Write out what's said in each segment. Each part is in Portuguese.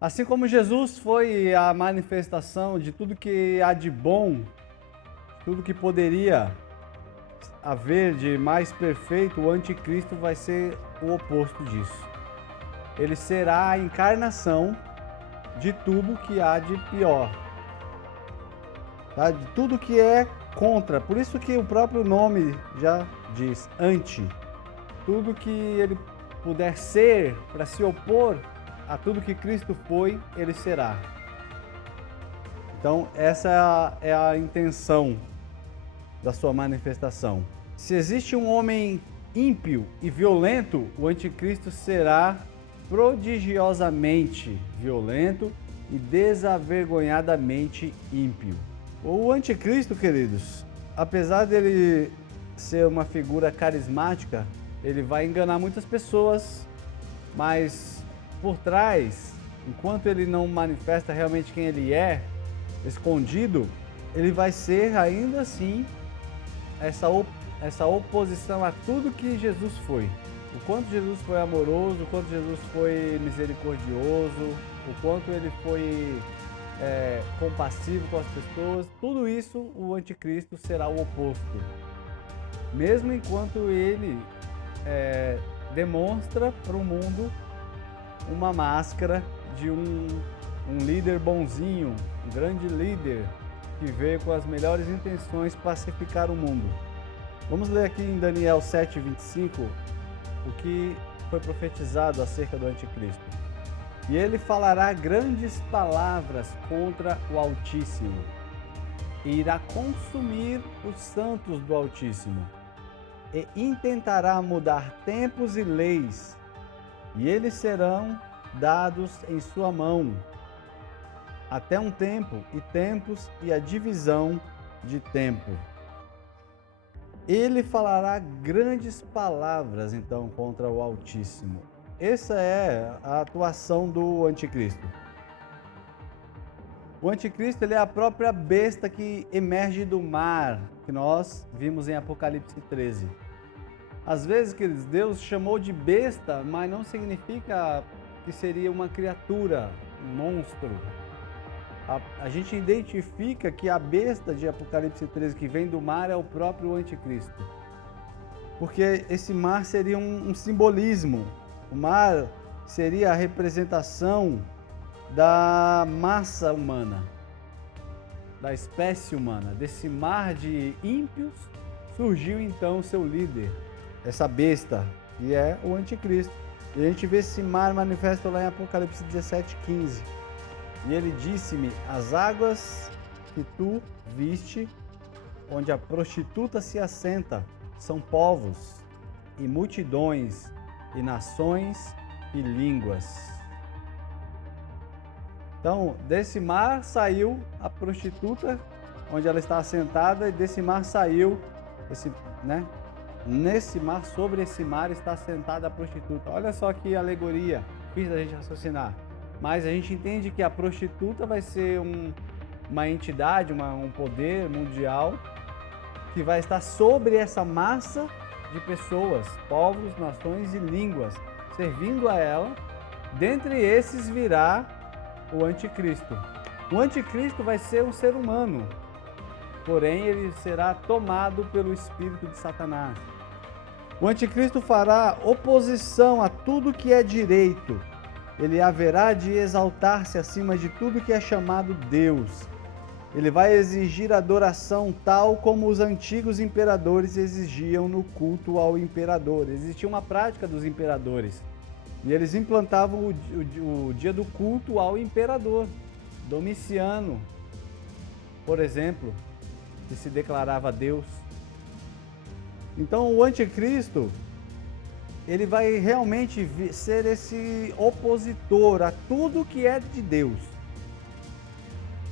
Assim como Jesus foi a manifestação de tudo que há de bom, tudo que poderia haver de mais perfeito, o anticristo vai ser o oposto disso. Ele será a encarnação de tudo que há de pior, tá? De tudo que é contra. Por isso que o próprio nome já diz anti. Tudo que ele puder ser para se opor a tudo que Cristo foi, ele será. Então, essa é a intenção da sua manifestação. Se existe um homem ímpio e violento, o anticristo será prodigiosamente violento e desavergonhadamente ímpio. O anticristo, queridos, apesar dele ser uma figura carismática, ele vai enganar muitas pessoas, mas por trás, enquanto ele não manifesta realmente quem ele é, escondido, ele vai ser ainda assim essa oposição a tudo que Jesus foi. O quanto Jesus foi amoroso, o quanto Jesus foi misericordioso, o quanto ele foi compassivo com as pessoas, tudo isso o anticristo será o oposto. Mesmo enquanto ele demonstra para o mundo uma máscara de um líder bonzinho, um grande líder que veio com as melhores intenções pacificar o mundo. Vamos ler aqui em Daniel 7:25 o que foi profetizado acerca do anticristo. E ele falará grandes palavras contra o Altíssimo e irá consumir os santos do Altíssimo e intentará mudar tempos e leis, e eles serão dados em sua mão até um tempo e tempos e a divisão de tempo. Ele falará grandes palavras, então, contra o Altíssimo. Essa é a atuação do anticristo. O anticristo ele é a própria besta que emerge do mar, que nós vimos em Apocalipse 13. Às vezes, queridos, Deus chamou de besta, mas não significa que seria uma criatura, um monstro. A gente identifica que a besta de Apocalipse 13 que vem do mar é o próprio anticristo. Porque esse mar seria um simbolismo. O mar seria a representação da massa humana, da espécie humana. Desse mar de ímpios surgiu então seu líder, essa besta, que é o anticristo. E a gente vê esse mar manifesto lá em Apocalipse 17:15. E ele disse-me: as águas que tu viste, onde a prostituta se assenta, são povos e multidões e nações e línguas. Então, desse mar saiu a prostituta, onde ela está assentada, e desse mar saiu nesse mar, sobre esse mar está assentada a prostituta. Olha só que alegoria, fiz a gente raciocinar. Mas a gente entende que a prostituta vai ser uma entidade, um poder mundial que vai estar sobre essa massa de pessoas, povos, nações e línguas, servindo a ela. Dentre esses virá o anticristo. O anticristo vai ser um ser humano, porém ele será tomado pelo espírito de Satanás. O anticristo fará oposição a tudo que é direito. Ele haverá de exaltar-se acima de tudo que é chamado Deus. Ele vai exigir adoração tal como os antigos imperadores exigiam no culto ao imperador. Existia uma prática dos imperadores. E eles implantavam o dia do culto ao imperador. Domiciano, por exemplo, que se declarava Deus. Então o anticristo, ele vai realmente ser esse opositor a tudo que é de Deus.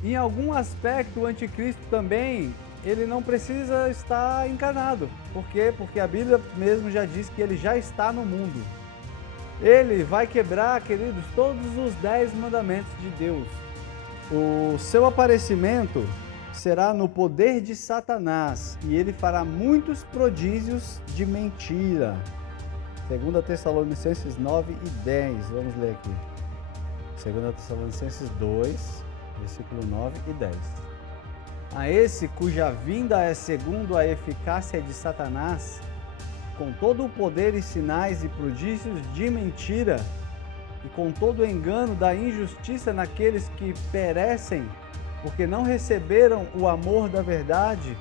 Em algum aspecto, o anticristo também, ele não precisa estar encarnado. Por quê? Porque a Bíblia mesmo já diz que ele já está no mundo. Ele vai quebrar, queridos, todos os 10 mandamentos de Deus. O seu aparecimento será no poder de Satanás e ele fará muitos prodígios de mentira. 2 Tessalonicenses 9:10, vamos ler aqui. 2 Tessalonicenses 2, versículo 9 e 10. A esse cuja vinda é segundo a eficácia de Satanás, com todo o poder e sinais e prodígios de mentira, e com todo o engano da injustiça naqueles que perecem, porque não receberam o amor da verdade,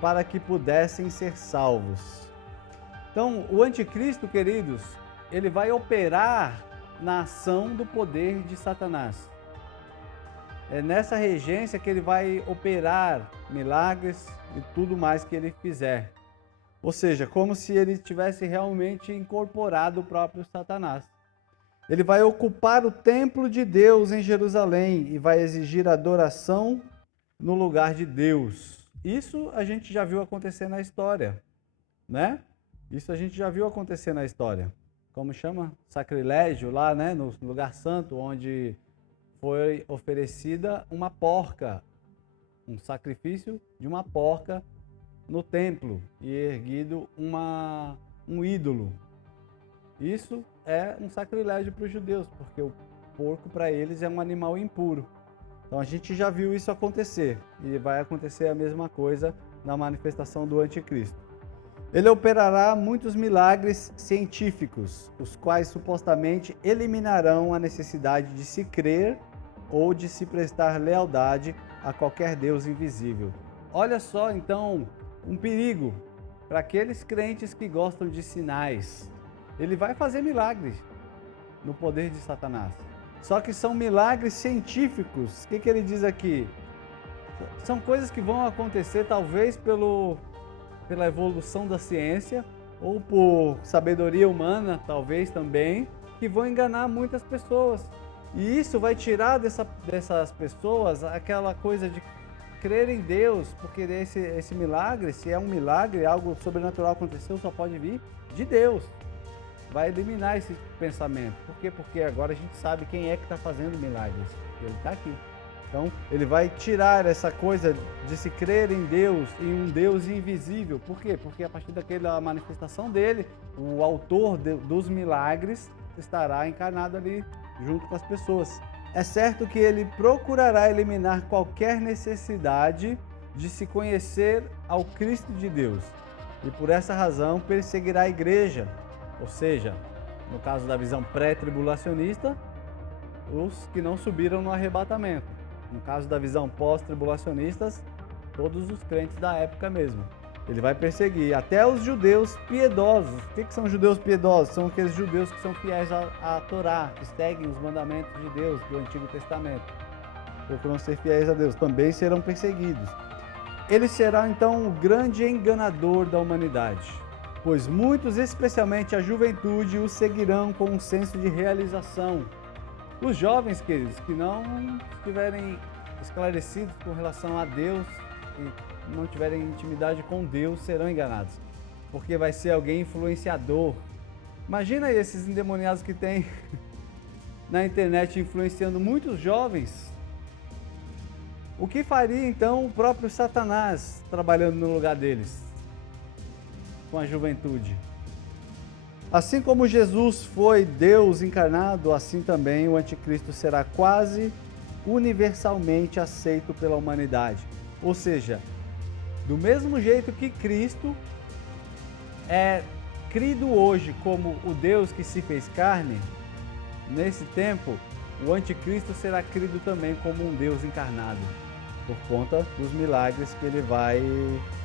para que pudessem ser salvos. Então, o anticristo, queridos, ele vai operar na ação do poder de Satanás. É nessa regência que ele vai operar milagres e tudo mais que ele fizer. Ou seja, como se ele tivesse realmente incorporado o próprio Satanás. Ele vai ocupar o templo de Deus em Jerusalém e vai exigir adoração no lugar de Deus. Isso a gente já viu acontecer na história, né? Isso a gente já viu acontecer na história. Como chama? Sacrilégio lá, né? No lugar santo, onde foi oferecida uma porca, um sacrifício de uma porca no templo e erguido um ídolo. Isso é um sacrilégio para os judeus, porque o porco para eles é um animal impuro. Então a gente já viu isso acontecer e vai acontecer a mesma coisa na manifestação do anticristo. Ele operará muitos milagres científicos, os quais supostamente eliminarão a necessidade de se crer ou de se prestar lealdade a qualquer Deus invisível. Olha só, então, um perigo para aqueles crentes que gostam de sinais. Ele vai fazer milagres no poder de Satanás. Só que são milagres científicos. O que ele diz aqui? São coisas que vão acontecer talvez pela evolução da ciência ou por sabedoria humana, talvez também, que vão enganar muitas pessoas. E isso vai tirar dessas pessoas aquela coisa de crer em Deus, porque esse milagre, se é um milagre, algo sobrenatural aconteceu, só pode vir de Deus. Vai eliminar esse pensamento. Por quê? Porque agora a gente sabe quem é que está fazendo milagres. Ele está aqui. Então, ele vai tirar essa coisa de se crer em Deus, em um Deus invisível. Por quê? Porque a partir daquela manifestação dele, o autor dos milagres estará encarnado ali junto com as pessoas. É certo que ele procurará eliminar qualquer necessidade de se conhecer ao Cristo de Deus. E por essa razão perseguirá a igreja. Ou seja, no caso da visão pré-tribulacionista, os que não subiram no arrebatamento. No caso da visão pós-tribulacionistas, todos os crentes da época mesmo. Ele vai perseguir até os judeus piedosos. O que são judeus piedosos? São aqueles judeus que são fiéis à Torá, que seguem os mandamentos de Deus do Antigo Testamento. Procuram ser fiéis a Deus. Também serão perseguidos. Ele será então o grande enganador da humanidade, pois muitos, especialmente a juventude, o seguirão com um senso de realização. Os jovens, queridos, que não estiverem esclarecidos com relação a Deus e não tiverem intimidade com Deus, serão enganados, porque vai ser alguém influenciador. Imagina aí esses endemoniados que tem na internet influenciando muitos jovens. O que faria então o próprio Satanás trabalhando no lugar deles? Com a juventude. Assim como Jesus foi Deus encarnado, assim também o anticristo será quase universalmente aceito pela humanidade. Ou seja, do mesmo jeito que Cristo é crido hoje como o Deus que se fez carne, nesse tempo o anticristo será crido também como um Deus encarnado, por conta dos milagres que ele vai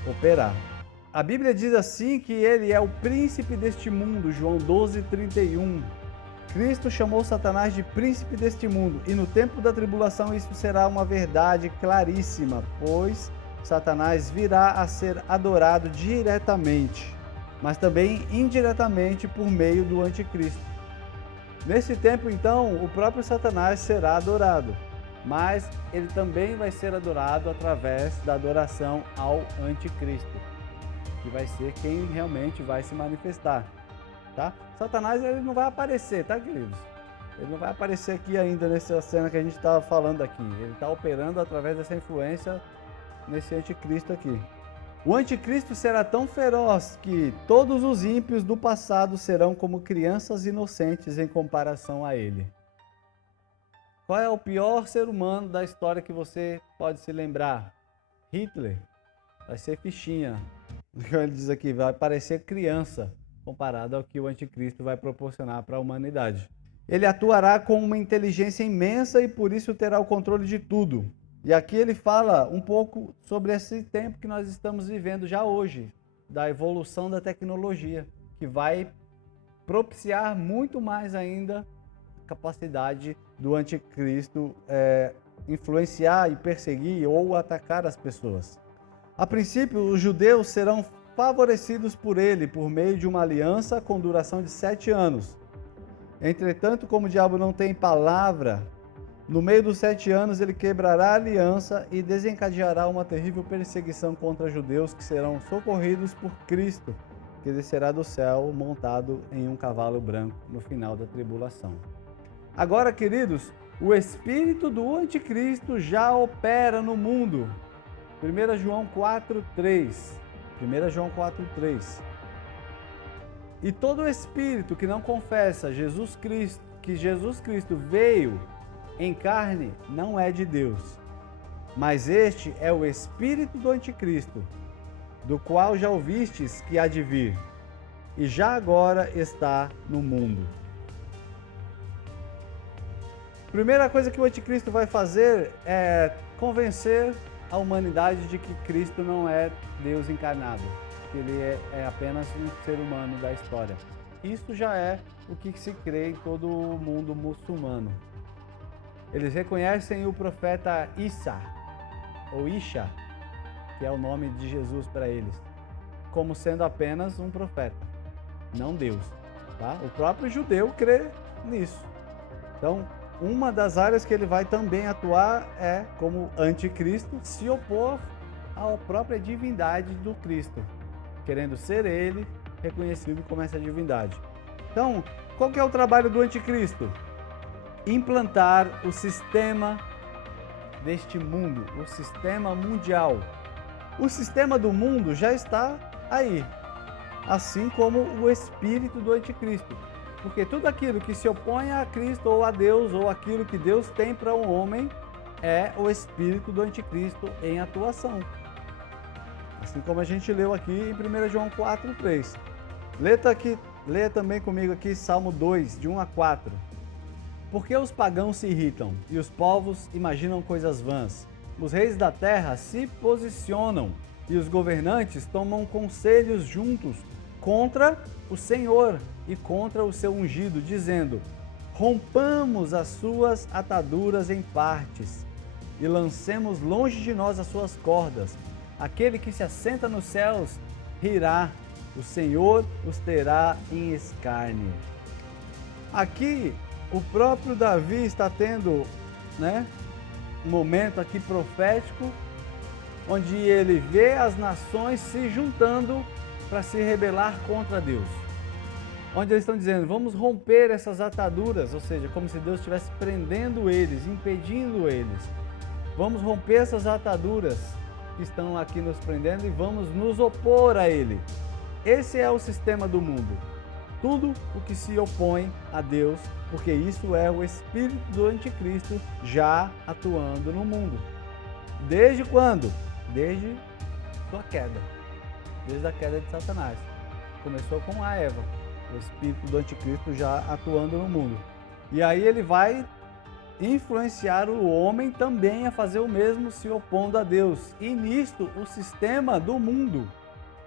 operar. A Bíblia diz assim que ele é o príncipe deste mundo, João 12:31. Cristo chamou Satanás de príncipe deste mundo, e no tempo da tribulação isso será uma verdade claríssima, pois Satanás virá a ser adorado diretamente, mas também indiretamente por meio do anticristo. Nesse tempo, então, o próprio Satanás será adorado, mas ele também vai ser adorado através da adoração ao anticristo, que vai ser quem realmente vai se manifestar, tá? Satanás, ele não vai aparecer, tá, queridos? Ele não vai aparecer aqui ainda nessa cena que a gente está falando aqui. Ele está operando através dessa influência nesse anticristo aqui. O anticristo será tão feroz que todos os ímpios do passado serão como crianças inocentes em comparação a ele. Qual é o pior ser humano da história que você pode se lembrar? Hitler. Vai ser fichinha. Ele diz aqui, vai parecer criança comparado ao que o anticristo vai proporcionar para a humanidade. Ele atuará com uma inteligência imensa e por isso terá o controle de tudo. E aqui ele fala um pouco sobre esse tempo que nós estamos vivendo já hoje, da evolução da tecnologia, que vai propiciar muito mais ainda a capacidade do anticristo influenciar e perseguir ou atacar as pessoas. A princípio, os judeus serão favorecidos por ele por meio de uma aliança com duração de 7 anos. Entretanto, como o diabo não tem palavra, no meio dos 7 anos ele quebrará a aliança e desencadeará uma terrível perseguição contra judeus que serão socorridos por Cristo, que descerá do céu montado em um cavalo branco no final da tribulação. Agora, queridos, o espírito do anticristo já opera no mundo. 1 João 4,3. 1 João 4,3. E todo espírito que não confessa Jesus Cristo, que Jesus Cristo veio em carne, não é de Deus. Mas este é o espírito do anticristo, do qual já ouvistes que há de vir, e já agora está no mundo. Primeira coisa que o anticristo vai fazer é convencer a humanidade de que Cristo não é Deus encarnado, que ele é apenas um ser humano da história. Isso já é o que se crê em todo o mundo muçulmano. Eles reconhecem o profeta Isa, ou Isha, que é o nome de Jesus para eles, como sendo apenas um profeta, não Deus. Tá? O próprio judeu crê nisso. Então, uma das áreas que ele vai também atuar é como anticristo, se opor à própria divindade do Cristo, querendo ser ele reconhecido como essa divindade. Então, qual que é o trabalho do anticristo? Implantar o sistema deste mundo, o sistema mundial. O sistema do mundo já está aí, assim como o espírito do anticristo. Porque tudo aquilo que se opõe a Cristo ou a Deus, ou aquilo que Deus tem para o homem, é o espírito do anticristo em atuação. Assim como a gente leu aqui em 1 João 4,3. Leia também comigo aqui Salmo 2, de 1 a 4. Porque os pagãos se irritam e os povos imaginam coisas vãs. Os reis da terra se posicionam e os governantes tomam conselhos juntos contra o Senhor e contra o seu ungido, dizendo: rompamos as suas ataduras em partes e lancemos longe de nós as suas cordas. Aquele que se assenta nos céus rirá, o Senhor os terá em escárnio. Aqui o próprio Davi está tendo, um momento aqui profético, onde ele vê as nações se juntando para se rebelar contra Deus. Onde eles estão dizendo, vamos romper essas ataduras, ou seja, como se Deus estivesse prendendo eles, impedindo eles. Vamos romper essas ataduras que estão aqui nos prendendo e vamos nos opor a Ele. Esse é o sistema do mundo. Tudo o que se opõe a Deus, porque isso é o espírito do anticristo já atuando no mundo. Desde quando? Desde sua queda. Desde a queda de Satanás. Começou com a Eva, o espírito do anticristo já atuando no mundo. E aí ele vai influenciar o homem também a fazer o mesmo, se opondo a Deus. E nisto, o sistema do mundo.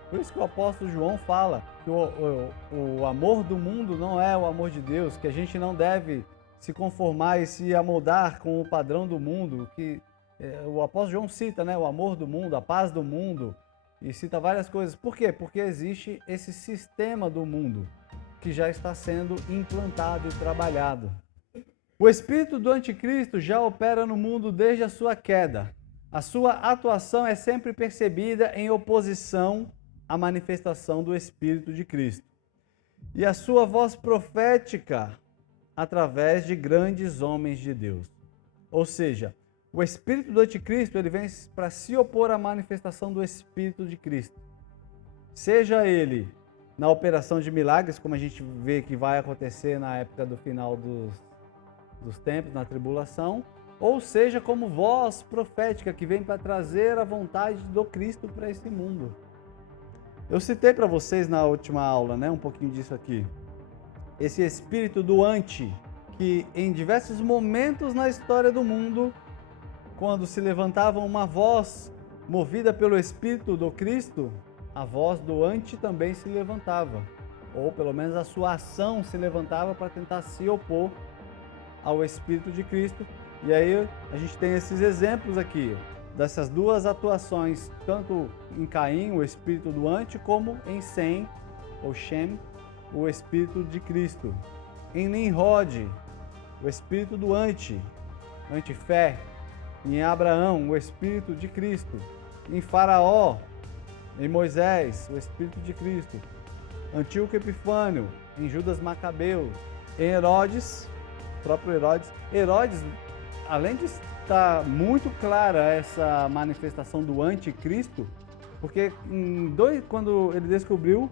Por isso que o apóstolo João fala que o amor do mundo não é o amor de Deus, que a gente não deve se conformar e se amoldar com o padrão do mundo, que o apóstolo João cita, o amor do mundo, a paz do mundo, e cita várias coisas. Por quê? Porque existe esse sistema do mundo que já está sendo implantado e trabalhado. O espírito do anticristo já opera no mundo desde a sua queda. A sua atuação é sempre percebida em oposição à manifestação do Espírito de Cristo. E a sua voz profética através de grandes homens de Deus. Ou seja, o espírito do anticristo ele vem para se opor à manifestação do Espírito de Cristo. Seja ele na operação de milagres, como a gente vê que vai acontecer na época do final dos tempos na tribulação, ou seja, como voz profética que vem para trazer a vontade do Cristo para esse mundo. Eu citei para vocês na última aula, um pouquinho disso aqui. Esse espírito do anti, que em diversos momentos na história do mundo, quando se levantava uma voz movida pelo Espírito do Cristo, a voz do anti também se levantava, ou pelo menos a sua ação se levantava para tentar se opor ao Espírito de Cristo. E aí a gente tem esses exemplos aqui, dessas duas atuações, tanto em Caim, o Espírito do anti, como em Sem, ou Shem, o Espírito de Cristo. Em Nimrod, o Espírito do anti-fé. Em Abraão, o Espírito de Cristo. Em Faraó, em Moisés, o Espírito de Cristo. Antíoco Epifânio, em Judas Macabeu. Em Herodes, próprio Herodes. Herodes, além de estar muito clara essa manifestação do anticristo, porque quando ele descobriu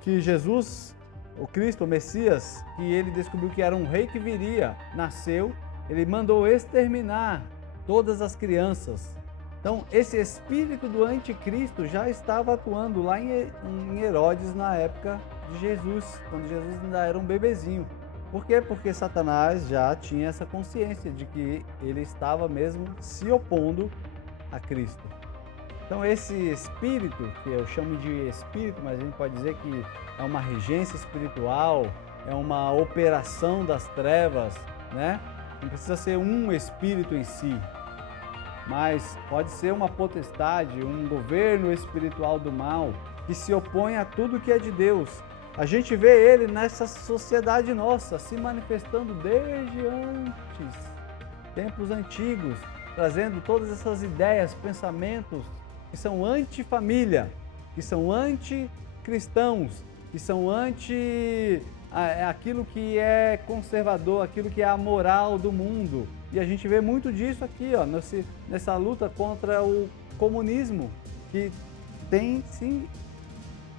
que Jesus, o Cristo, o Messias, que ele descobriu que era um rei que viria, nasceu, ele mandou exterminar todas as crianças. Então, esse espírito do anticristo já estava atuando lá em Herodes na época de Jesus, quando Jesus ainda era um bebezinho. Por quê? Porque Satanás já tinha essa consciência de que ele estava mesmo se opondo a Cristo. Então, esse espírito, que eu chamo de espírito, mas a gente pode dizer que é uma regência espiritual, é uma operação das trevas, Não precisa ser um espírito em si, mas pode ser uma potestade, um governo espiritual do mal que se opõe a tudo que é de Deus. A gente vê ele nessa sociedade nossa, se manifestando desde antes, tempos antigos, trazendo todas essas ideias, pensamentos que são anti-família, que são anti-cristãos, que são aquilo que é conservador, aquilo que é a moral do mundo. E a gente vê muito disso aqui, nessa luta contra o comunismo, que tem se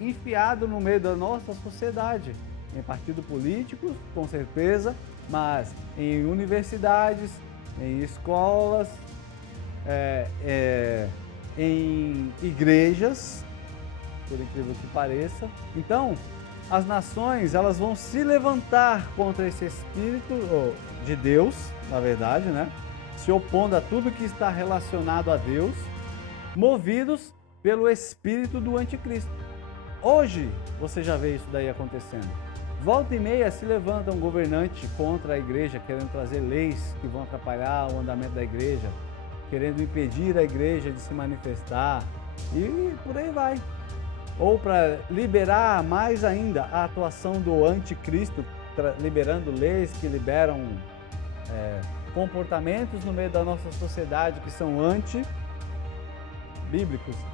enfiado no meio da nossa sociedade, em partidos políticos, com certeza, mas em universidades, em escolas, em igrejas, por incrível que pareça. Então, as nações, elas vão se levantar contra esse espírito de Deus, na verdade, se opondo a tudo que está relacionado a Deus, movidos pelo espírito do anticristo. Hoje, você já vê isso daí acontecendo. Volta e meia se levanta um governante contra a igreja, querendo trazer leis que vão atrapalhar o andamento da igreja, querendo impedir a igreja de se manifestar, e por aí vai. Ou para liberar mais ainda a atuação do anticristo, liberando leis que liberam comportamentos no meio da nossa sociedade que são anti-bíblicos,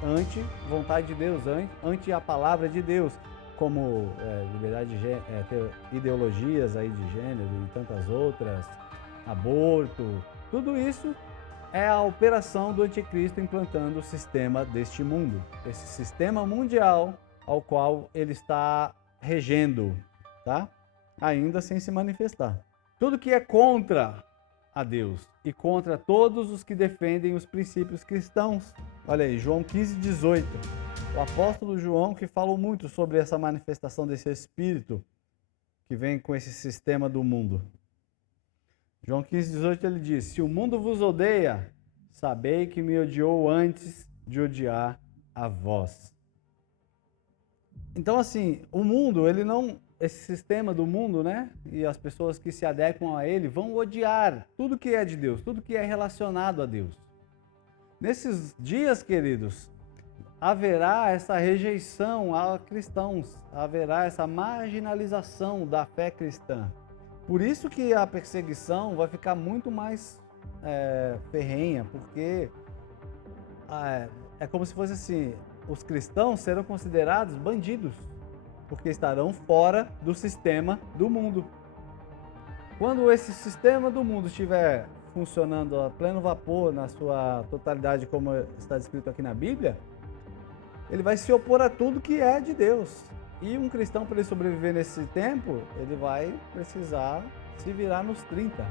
anti-vontade de Deus, anti a palavra de Deus, como liberdade de gênero, ideologias aí de gênero e tantas outras, aborto, tudo isso é a operação do anticristo implantando o sistema deste mundo, esse sistema mundial ao qual ele está regendo, ainda sem se manifestar. Tudo que é contra a Deus e contra todos os que defendem os princípios cristãos. Olha aí, João 15:18. O apóstolo João, que falou muito sobre essa manifestação desse espírito que vem com esse sistema do mundo. João 15:18 ele diz: se o mundo vos odeia, sabei que me odiou antes de odiar a vós. Então, assim, o mundo, esse sistema do mundo, e as pessoas que se adequam a ele vão odiar tudo que é de Deus, tudo que é relacionado a Deus. Nesses dias, queridos, haverá essa rejeição a cristãos, haverá essa marginalização da fé cristã. Por isso que a perseguição vai ficar muito mais ferrenha, porque é como se fosse assim, os cristãos serão considerados bandidos, porque estarão fora do sistema do mundo. Quando esse sistema do mundo estiver funcionando a pleno vapor, na sua totalidade, como está descrito aqui na Bíblia, ele vai se opor a tudo que é de Deus. E um cristão, para ele sobreviver nesse tempo, ele vai precisar se virar nos 30.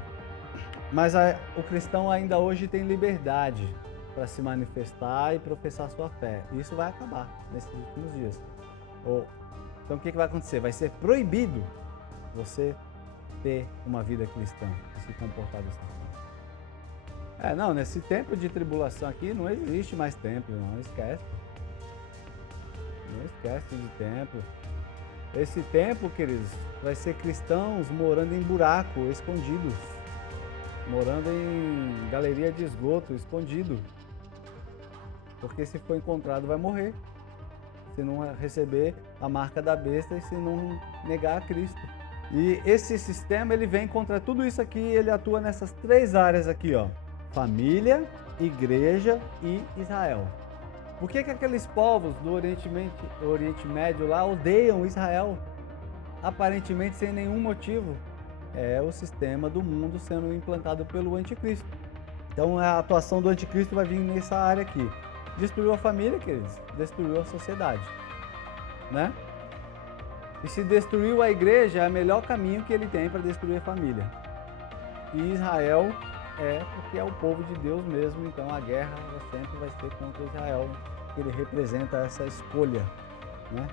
Mas o cristão ainda hoje tem liberdade para se manifestar e professar sua fé. Isso vai acabar nesses últimos dias. Então o que vai acontecer? Vai ser proibido você ter uma vida cristã e se comportar dessa forma. Não, nesse tempo de tribulação aqui não existe mais templo, não esquece. Não esquece de templo. Esse templo, queridos, vai ser cristãos morando em buraco, escondidos. Morando em galeria de esgoto, escondido. Porque se for encontrado vai morrer. Se não receber a marca da besta e se não negar a Cristo. E esse sistema, ele vem contra tudo isso aqui, ele atua nessas 3 áreas aqui, ó. Família, igreja e Israel. Por que aqueles povos do Oriente Médio lá odeiam Israel? Aparentemente sem nenhum motivo. É o sistema do mundo sendo implantado pelo anticristo. Então a atuação do anticristo vai vir nessa área aqui. Destruiu a família, queridos, destruiu a sociedade, né? E se destruiu a igreja, é o melhor caminho que ele tem para destruir a família. E Israel porque é o povo de Deus mesmo, então a guerra sempre vai ser contra Israel, que ele representa essa escolha, né,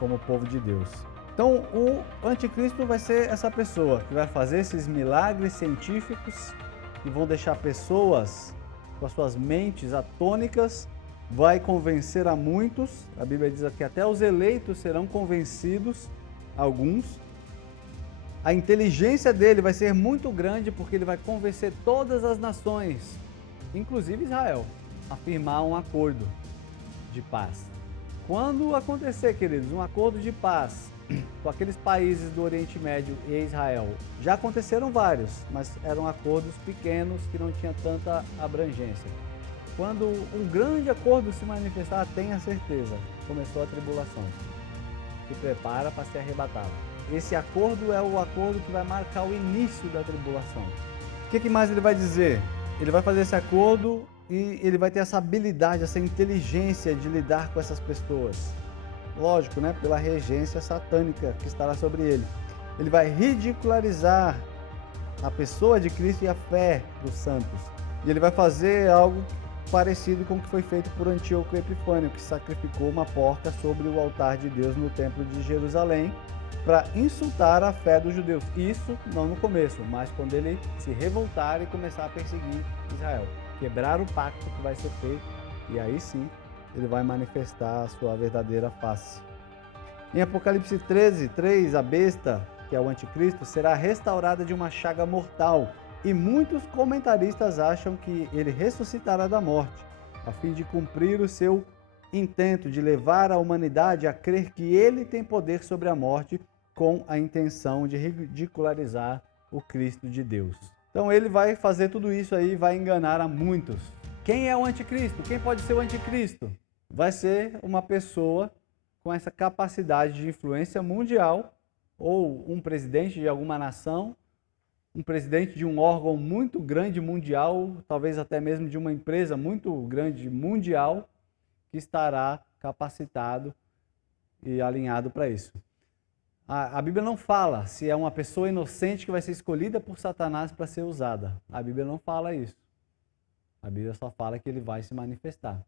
como povo de Deus. Então o anticristo vai ser essa pessoa que vai fazer esses milagres científicos que vão deixar pessoas com as suas mentes atônicas, vai convencer a muitos. A Bíblia diz que até os eleitos serão convencidos, alguns. A inteligência dele vai ser muito grande porque ele vai convencer todas as nações, inclusive Israel, a firmar um acordo de paz. Quando acontecer, queridos, um acordo de paz com aqueles países do Oriente Médio e Israel, já aconteceram vários, mas eram acordos pequenos que não tinham tanta abrangência. Quando um grande acordo se manifestar, tenha certeza, começou a tribulação. Se prepara para ser arrebatado. Esse acordo é o acordo que vai marcar o início da tribulação. O que mais ele vai dizer? Ele vai fazer esse acordo e ele vai ter essa habilidade, essa inteligência de lidar com essas pessoas. Lógico, né? Pela regência satânica que estará sobre ele. Ele vai ridicularizar a pessoa de Cristo e a fé dos santos. E ele vai fazer algo parecido com o que foi feito por Antíoco Epifânio, que sacrificou uma porca sobre o altar de Deus no templo de Jerusalém para insultar a fé dos judeus. Isso não no começo, mas quando ele se revoltar e começar a perseguir Israel. Quebrar o pacto que vai ser feito, e aí sim ele vai manifestar a sua verdadeira face. Em Apocalipse 13:3, a besta, que é o anticristo, será restaurada de uma chaga mortal, e muitos comentaristas acham que ele ressuscitará da morte, a fim de cumprir o seu intento de levar a humanidade a crer que ele tem poder sobre a morte, com a intenção de ridicularizar o Cristo de Deus. Então ele vai fazer tudo isso aí, vai enganar a muitos. Quem é o anticristo? Quem pode ser o anticristo? Vai ser uma pessoa com essa capacidade de influência mundial, ou um presidente de alguma nação, um presidente de um órgão muito grande mundial, talvez até mesmo de uma empresa muito grande mundial, que estará capacitado e alinhado para isso. A Bíblia não fala se é uma pessoa inocente que vai ser escolhida por Satanás para ser usada. A Bíblia não fala isso. A Bíblia só fala que ele vai se manifestar.